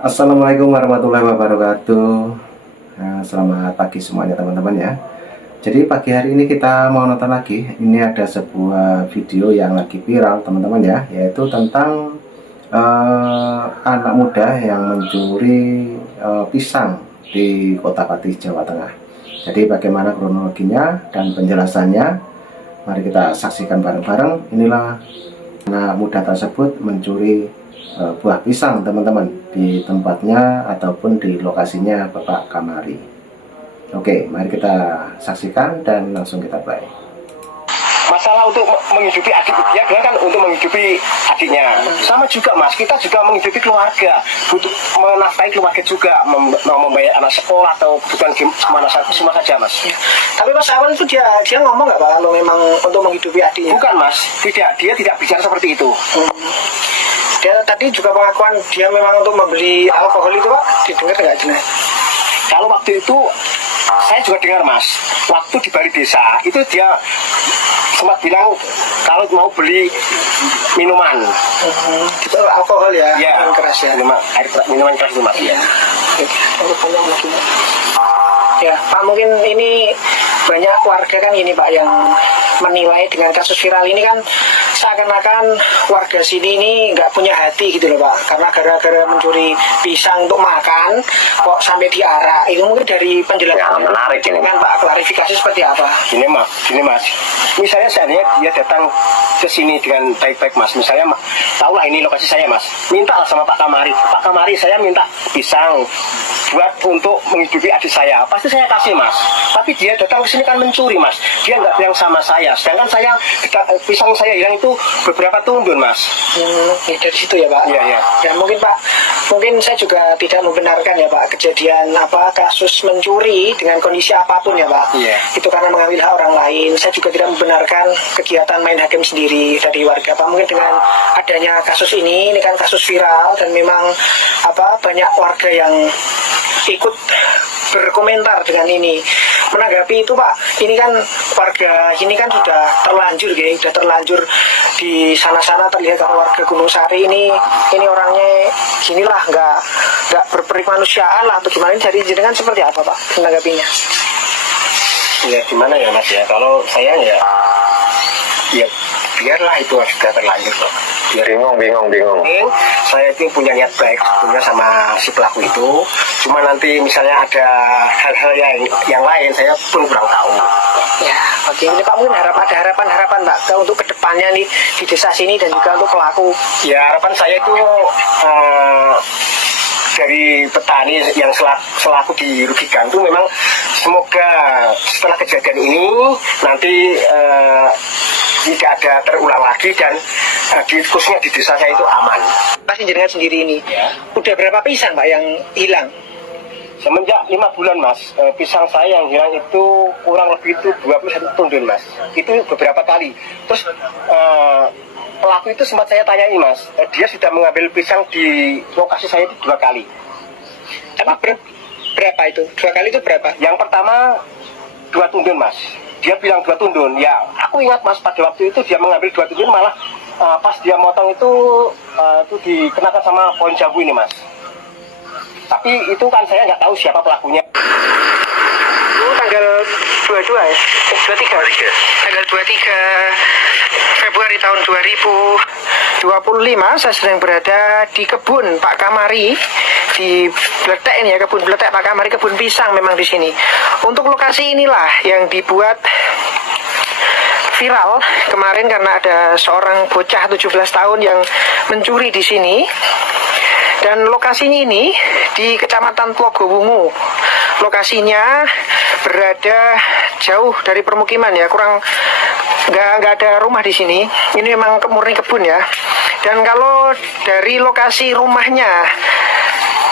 Assalamualaikum warahmatullahi wabarakatuh. Selamat pagi semuanya teman-teman ya. Jadi pagi hari ini kita mau nonton lagi. Ini ada sebuah video yang lagi viral teman-teman ya, yaitu tentang anak muda yang mencuri pisang di Kota Pati, Jawa Tengah. Jadi bagaimana kronologinya dan penjelasannya, mari kita saksikan bareng-bareng. Inilah anak muda tersebut mencuri buah pisang teman-teman di tempatnya ataupun di lokasinya Bapak Kamari. Oke, mari kita saksikan dan langsung kita play. Masalah untuk menghidupi adik dia kan untuk menghidupi adiknya. Sama juga mas, kita juga menghidupi keluarga, butuh menafkahi keluarga juga, membayar anak sekolah atau kebutuhan semua saja mas. Ya. Tapi pas awal itu dia ngomong nggak pak kalau memang untuk menghidupi adiknya? Bukan mas, dia tidak bicara seperti itu. Dia tadi juga pengakuan dia memang untuk membeli alkohol itu pak, didengar nggak jelas? Kalau waktu itu saya juga dengar mas, waktu di Bali Desa itu dia sempat bilang kalau mau beli minuman, Itu alkohol ya, ya minuman keras ya. Minuman keras itu mas. Iya. Ya, Pak, mungkin ini banyak warga kan ini Pak yang menilai dengan kasus viral ini kan seakan-akan warga sini ini nggak punya hati gitu loh Pak, karena gara-gara mencuri pisang untuk makan kok sampai diarak. Itu mungkin dari penjelasan menarik ini kan Pak, klarifikasi seperti apa? Gini mas, misalnya saya lihat dia datang ke sini dengan baik-baik mas, misalnya tahulah ini lokasi saya mas, minta sama Pak Kamari, saya minta pisang buat untuk menghidupi adik saya, pasti saya kasih mas. Tapi dia datang ke sini kan mencuri mas, dia nggak bilang sama saya, sedangkan saya pisang saya hilang itu beberapa tundun mas. Ya dari situ ya Pak. Iya. Dan mungkin Pak, mungkin saya juga tidak membenarkan ya Pak kejadian kasus mencuri dengan kondisi apapun ya Pak. Iya. Itu karena mengambil hak orang lain. Saya juga tidak membenarkan kegiatan main hakim sendiri dari warga Pak. Mungkin dengan adanya kasus ini kan kasus viral dan memang banyak warga yang ikut berkomentar dengan ini. Menanggapi itu Pak, ini kan warga ini kan sudah terlanjur di sana-sana terlihat kalau warga Gunung Sari ini orangnya ginilah nggak berperikmanusiaan lah atau gimana. Jadi jenengan seperti apa Pak menanggapinya? Ya gimana ya mas ya, kalau saya ya biarlah itu sudah terlanjur loh. Bingung. Saya itu punya niat baik punya sama si pelaku itu. Cuma nanti misalnya ada hal-hal yang lain saya pun kurang tahu. Ya, oke. Ini Pak mungkin ada harapan Pak untuk kedepannya nih di desa sini dan juga untuk pelaku. Ya harapan saya itu dari petani yang selaku dirugikan itu memang semoga setelah kejadian ini nanti tidak ada terulang lagi dan khususnya di desa saya itu aman. Pasti jenengan sendiri ini. Ya. Udah berapa pisang Pak yang hilang? Semenjak 5 bulan mas, pisang saya yang hilang itu kurang lebih itu 21 tundun mas. Itu beberapa kali. Terus pelaku itu sempat saya tanyai mas, dia sudah mengambil pisang di lokasi saya itu 2 kali. Tapi berapa itu? 2 kali itu berapa? Yang pertama 2 tundun mas. Dia bilang 2 tundun. Ya aku ingat mas, pada waktu itu dia mengambil 2 tundun, malah pas dia motong itu dikenakan sama pohon jambu ini mas. Tapi itu kan saya nggak tahu siapa pelakunya. Tanggal 22 ya? 23. Tanggal 23 Februari tahun 2025 saya sedang berada di kebun Pak Kamari di Bletek ini ya, kebun Bletek Pak Kamari, kebun pisang memang di sini. Untuk lokasi inilah yang dibuat viral kemarin karena ada seorang bocah 17 tahun yang mencuri di sini. Dan lokasinya ini di Kecamatan Tlogowungu. Lokasinya berada jauh dari permukiman ya, kurang nggak ada rumah di sini. Ini memang murni kebun ya. Dan kalau dari lokasi rumahnya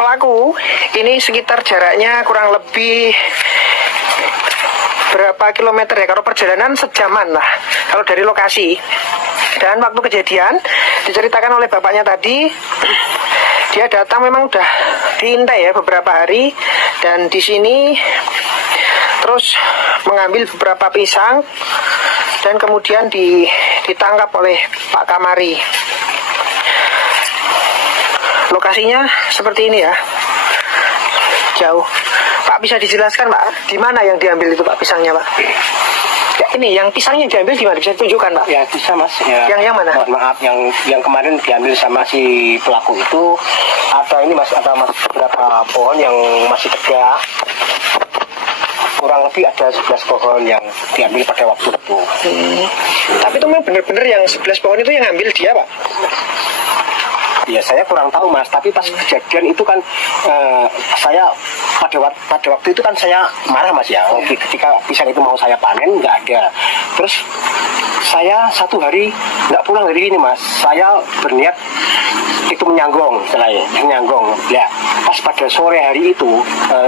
pelaku ini sekitar jaraknya kurang lebih berapa kilometer ya, kalau perjalanan sejaman lah kalau dari lokasi. Dan waktu kejadian diceritakan oleh bapaknya tadi, dia datang memang udah diintai ya beberapa hari, dan di sini terus mengambil beberapa pisang dan kemudian ditangkap oleh Pak Kamari. lokasinya seperti ini ya, jauh. Pak, bisa dijelaskan Pak, di mana yang diambil itu Pak pisangnya Pak? Ya, ini yang pisangnya diambil di mana? Bisa ditunjukkan Pak? Ya bisa mas. Ya. Yang mana? Mohon maaf, yang kemarin diambil sama si pelaku itu ada ini mas, ada mas beberapa pohon yang masih tegak. Kurang lebih ada 11 pohon yang diambil pada waktu itu. Tapi itu memang benar-benar yang 11 pohon itu yang ambil dia Pak? Ya saya kurang tahu mas, tapi pas kejadian itu kan saya pada waktu itu kan saya marah mas ya. Oke, ketika pisang itu mau saya panen nggak ada. Terus saya satu hari nggak pulang dari ini mas. Saya berniat itu menyanggong, menyanggong. Ya, pas pada sore hari itu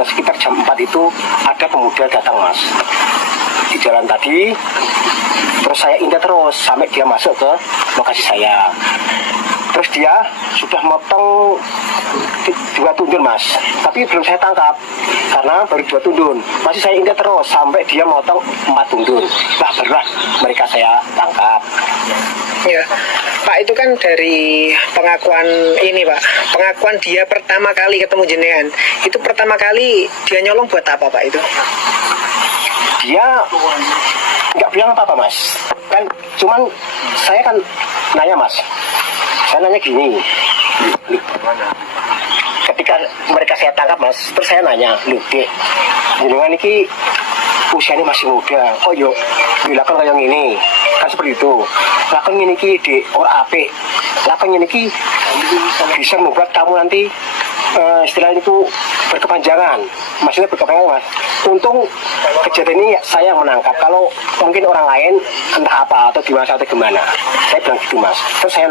sekitar jam 4 itu ada pemuda datang mas di jalan tadi. Terus saya ingat terus sampai dia masuk ke lokasi saya. Terus dia sudah motong 2 tundun mas, tapi belum saya tangkap karena baru 2 tundun. Masih saya ingat terus sampai dia motong 4 tundun. Nah barulah mereka saya tangkap. Ya, Pak, itu kan dari pengakuan ini Pak, pengakuan dia pertama kali ketemu jenengan. Itu pertama kali dia nyolong buat apa Pak itu? Dia nggak bilang apa-apa mas, kan cuman saya kan nanya mas, saya nanya gini, ketika mereka saya tangkap mas, terus saya nanya, lu dek, jenengan ini usianya masih muda, kok yuk dilakukan kayak gini, kan seperti itu, lakukan ini ki di orang ape, lakukan ini ki bisa membuat kamu nanti istilahnya itu berkepanjangan, maksudnya berkepanjangan mas. Untung kejadian ini saya yang menangkap, kalau mungkin orang lain entah apa atau gimana, saya bilang gitu mas. Terus saya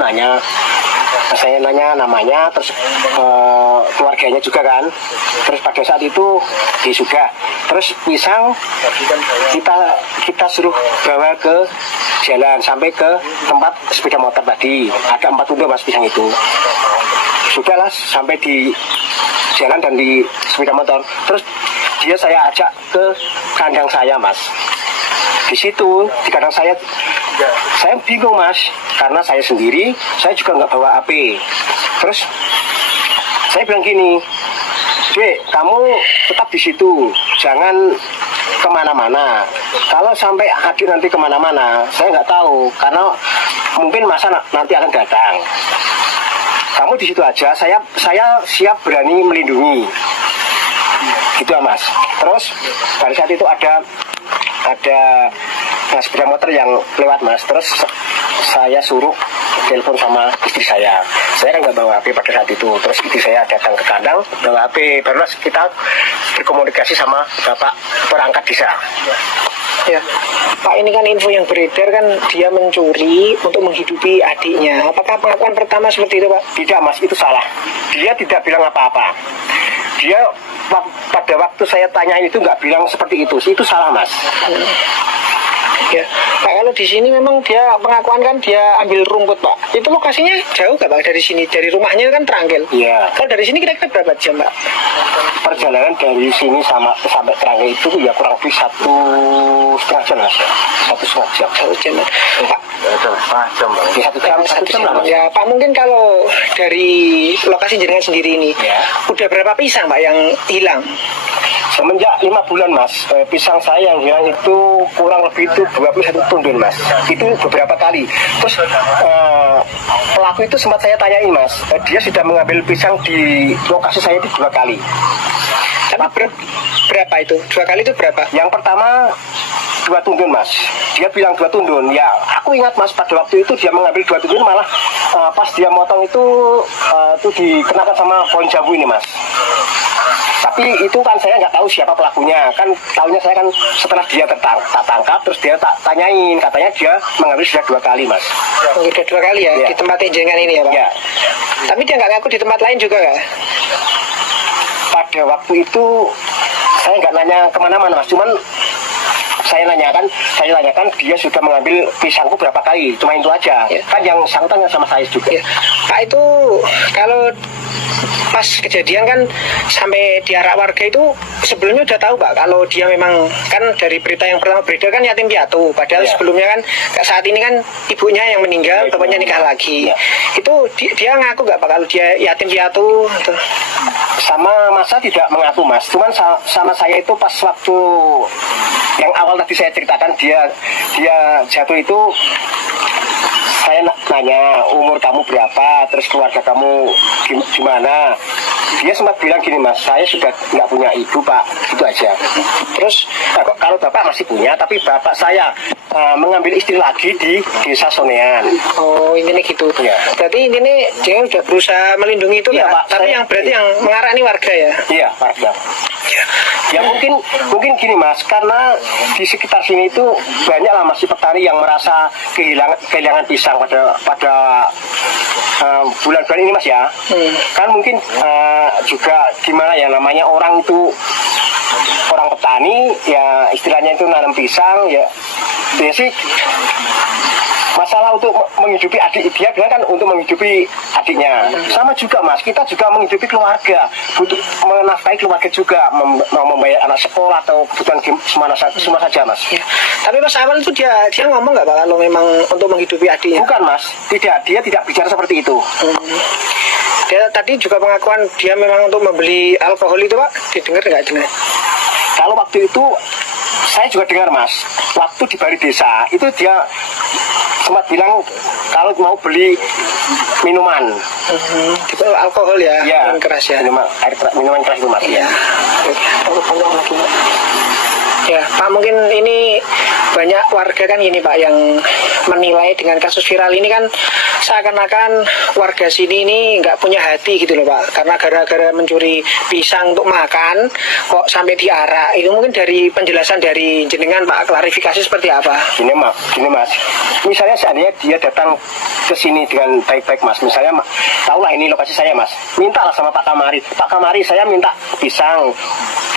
nanya namanya, terus keluarganya juga kan. Terus pada saat itu dia sudah, terus pisang kita suruh bawa ke jalan sampai ke tempat sepeda motor tadi, ada 4 tunduk mas pisang itu. Sudahlah sampai di jalan dan di sepeda motor, terus dia saya ajak ke kandang saya mas. Di situ di kandang saya bingung mas, karena saya sendiri, saya juga nggak bawa HP. Terus saya bilang gini, dek, kamu tetap di situ, jangan kemana-mana. Kalau sampai adik nanti kemana-mana, saya nggak tahu, karena mungkin masa nanti akan datang. Kamu di situ aja, saya siap berani melindungi, gitu ya mas. Terus pada saat itu ada sepeda motor yang lewat mas, terus saya suruh telepon sama istri saya kan nggak bawa HP pada saat itu. Terus istri saya datang ke kandang bawa HP, barulah kita berkomunikasi sama bapak perangkat desa. Ya, Pak, ini kan info yang beredar kan dia mencuri untuk menghidupi adiknya. Apakah pengakuan pertama seperti itu Pak? Tidak mas, itu salah. Dia tidak bilang apa-apa. Dia pada waktu saya tanyain itu nggak bilang seperti itu salah mas. Ya, Pak, kalau di sini memang dia pengakuan kan dia ambil rumput Pak. Itu lokasinya jauh nggak Pak dari sini? Dari rumahnya kan Terangkil. Iya. Kalau dari sini kira-kira berapa jam Pak? Perjalanan dari sini sampai Terangkil itu ya kurang lebih 1,5 jam mas. 1,5 jam. 1 jam. Pak, 1 jam lah mas. Ya Pak, mungkin kalau dari lokasi jenengan sendiri ini, Ya. udah berapa pisang Pak yang hilang? Semenjak 5 bulan mas, pisang saya yang hilang itu kurang lebih itu 21 tundun mas. Itu beberapa kali. Terus pelaku itu sempat saya tanyain mas, dia sudah mengambil pisang di lokasi saya itu 2 kali. Tapi berapa itu? 2 kali itu berapa? Yang pertama 2 tundun mas, dia bilang 2 tundun. Ya aku ingat mas, pada waktu itu dia mengambil 2 tundun, malah pas dia motong itu dikenakan sama pohon jambu ini mas. Tapi itu kan saya nggak tahu siapa pelakunya, kan tahunya saya kan setelah dia tertangkap, terus dia tanyain, katanya dia mengambil sudah 2 kali mas. Udah 2 kali ya, Ya. di tempat jenengan ini ya Pak? Ya. Tapi dia nggak ngaku di tempat lain juga nggak? Pada waktu itu saya nggak nanya kemana-mana mas, cuman saya nanyakan dia sudah mengambil pisangku berapa kali, cuma itu aja. Ya. Kan yang sangkutan sama saya juga. Ya. Pak, itu kalau pas kejadian kan sampai diarak warga itu sebelumnya udah tahu Pak kalau dia memang kan dari berita yang pertama beredar kan yatim piatu, padahal Iya. sebelumnya kan saat ini kan ibunya yang meninggal, bapaknya nikah lagi. Iya. Itu dia ngaku nggak Pak kalau dia yatim piatu? Gitu. Sama masa tidak mengaku mas, cuman sama saya itu pas waktu yang awal tadi saya ceritakan dia jatuh itu, saya nanya umur kamu berapa, terus keluarga kamu gimana. Dia sempat bilang gini mas, saya sudah nggak punya ibu pak, itu aja. Terus kalau bapak masih punya, tapi bapak saya mengambil istri lagi di desa Sonean. Oh ini gitu. Iya. Berarti ini dia udah berusaha melindungi itu Iya, ya Pak. Tapi yang berarti yang mengarah ini warga ya. Iya warga. Ya mungkin gini mas, karena di sekitar sini itu banyaklah masih petani yang merasa kehilangan pisang pada bulan-bulan ini mas ya. Kan mungkin juga gimana ya, namanya orang itu orang petani ya, istilahnya itu nanam pisang ya sih. Masalah untuk menghidupi adik, dia bilang kan untuk menghidupi adiknya. Sama juga mas, kita juga menghidupi keluarga, butuh menafkahi keluarga juga, mau membayar anak sekolah atau kebutuhan semua saja mas. Ya. Tapi pas awal itu dia ngomong nggak Pak kalau memang untuk menghidupi adiknya? Bukan mas, dia tidak bicara seperti itu. Dia tadi juga pengakuan dia memang untuk membeli alkohol itu Pak, didengar nggak dengar? Kalau waktu itu saya juga dengar mas, waktu di Bali Desa itu dia sempat bilang kalau mau beli minuman. Itu alkohol ya, Ya, minuman keras ya. minuman keras itu mas. Ya. Ya, Pak mungkin ini banyak warga kan gini Pak yang menilai dengan kasus viral ini kan seakan-akan warga sini ini nggak punya hati gitu loh Pak, karena gara-gara mencuri pisang untuk makan kok sampai diarak. Itu mungkin dari penjelasan dari jenengan Pak, klarifikasi seperti apa? Gini mas, misalnya seandainya dia datang ke sini dengan baik-baik mas, misalnya tahulah ini lokasi saya mas, mintalah sama Pak Kamari saya minta pisang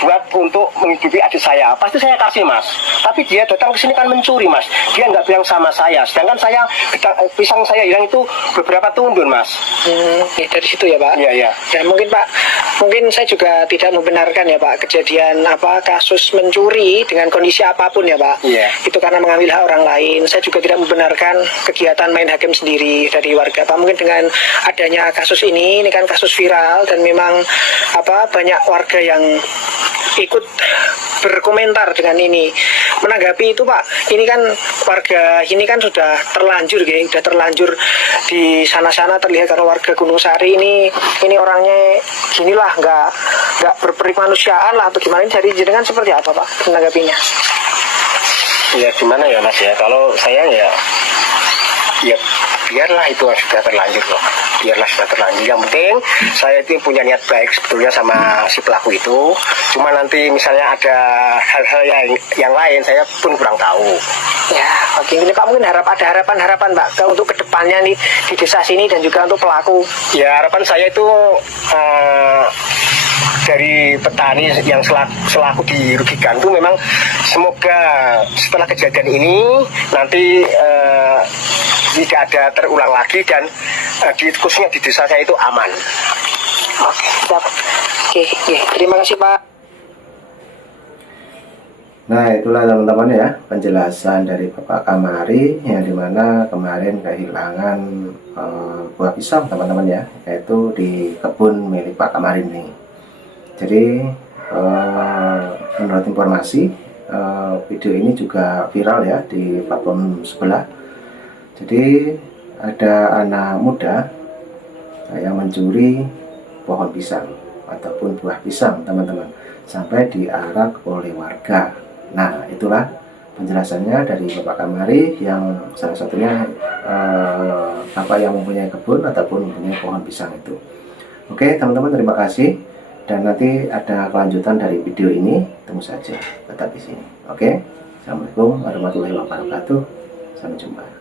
buat untuk menghidupi adik saya, pasti saya kasih mas. Tapi dia datang ke sini kan mencuri mas, dia nggak bilang sama saya, sedangkan saya pisang saya hilang itu beberapa tundun mas. Ya, dari situ ya Pak. Iya. Ya mungkin Pak, mungkin saya juga tidak membenarkan ya Pak kejadian kasus mencuri dengan kondisi apapun ya Pak. Iya. Itu karena mengambil hak orang lain. Saya juga tidak membenarkan kegiatan main hakim sendiri dari warga Pak. Mungkin dengan adanya kasus ini kan kasus viral dan memang banyak warga yang ikut berkomentar dengan ini. Menanggapi itu Pak, ini kan warga ini kan sudah terlanjur di sana-sana terlihat kalau warga Gunung Sari ini orangnya ginilah, nggak berperikmanusiaan lah atau gimana. Dari jenengan seperti apa Pak menanggapinya? Ya gimana ya mas ya, kalau saya ya biarlah itu sudah terlanjur loh, yang penting saya itu punya niat baik sebetulnya sama si pelaku itu, cuma nanti misalnya ada hal-hal yang lain saya pun kurang tahu. Ya oke, ini Pak mungkin ada harapan Pak untuk kedepannya nih di desa sini dan juga untuk pelaku. Ya harapan saya itu dari petani yang selaku dirugikan itu memang semoga setelah kejadian ini nanti tidak ada terulang lagi dan khususnya di desa saya itu aman. Oke, siap. Oke, terima kasih Pak. Nah itulah teman-teman ya penjelasan dari Bapak Kamari yang dimana kemarin kehilangan buah pisang teman-teman ya, yaitu di kebun milik Pak Kamari ini. Jadi menurut informasi video ini juga viral ya di platform sebelah. Jadi ada anak muda yang mencuri pohon pisang ataupun buah pisang teman-teman, sampai diarak oleh warga. Nah itulah penjelasannya dari Bapak Kamari yang salah satunya Bapak yang mempunyai kebun ataupun mempunyai pohon pisang itu. Oke teman-teman, terima kasih, dan nanti ada kelanjutan dari video ini, tunggu saja tetap di sini. Oke, assalamualaikum warahmatullahi wabarakatuh, sampai jumpa.